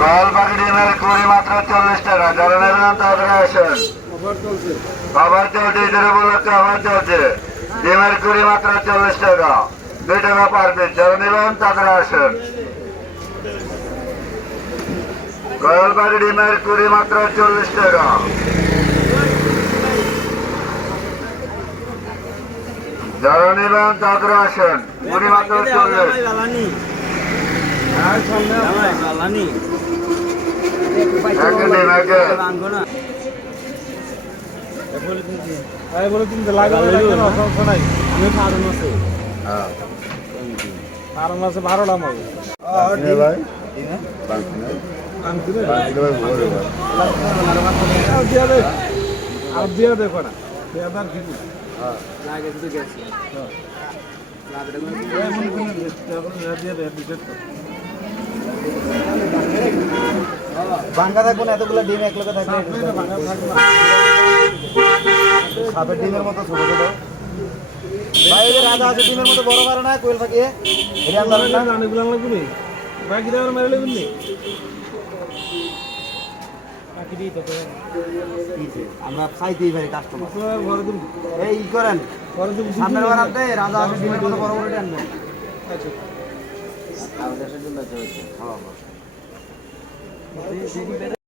Call পাখি ডিমের কুড়ি মাত্র 40 টাকা, যারা নেবেন তাড়াতাড়ি আসেন। আবার চলছে, ঈদের উপলক্ষে আবার চলছে। ডিমের কুড়ি মাত্র 40 টাকা, 2 টাকা পার পিস, যারা নেবেন তাড়াতাড়ি আসেন। কল পাখি ডিমের কুড়ি মাত্র 40 টাকা, যারা নেবেন তাড়াতাড়ি আসেন। কুড়ি মাত্র 40। বারোটা মারবো আর দিয়ে দেখো না ভাঙ্গা থাকবো না, এতগুলো ডিম এক লোকে থাকলে সাপের ডিমের মতো ছোট ছোট ভাই, ওই যে রাজা আছে ডিমের মতো বড় মারে না কোয়েল পাখি, আমরা খাইতেই পারি কাস্টমার এই করেন সামনের বার আনতে রাজা আছে ডিমের মতো বড় বড় আনবেন।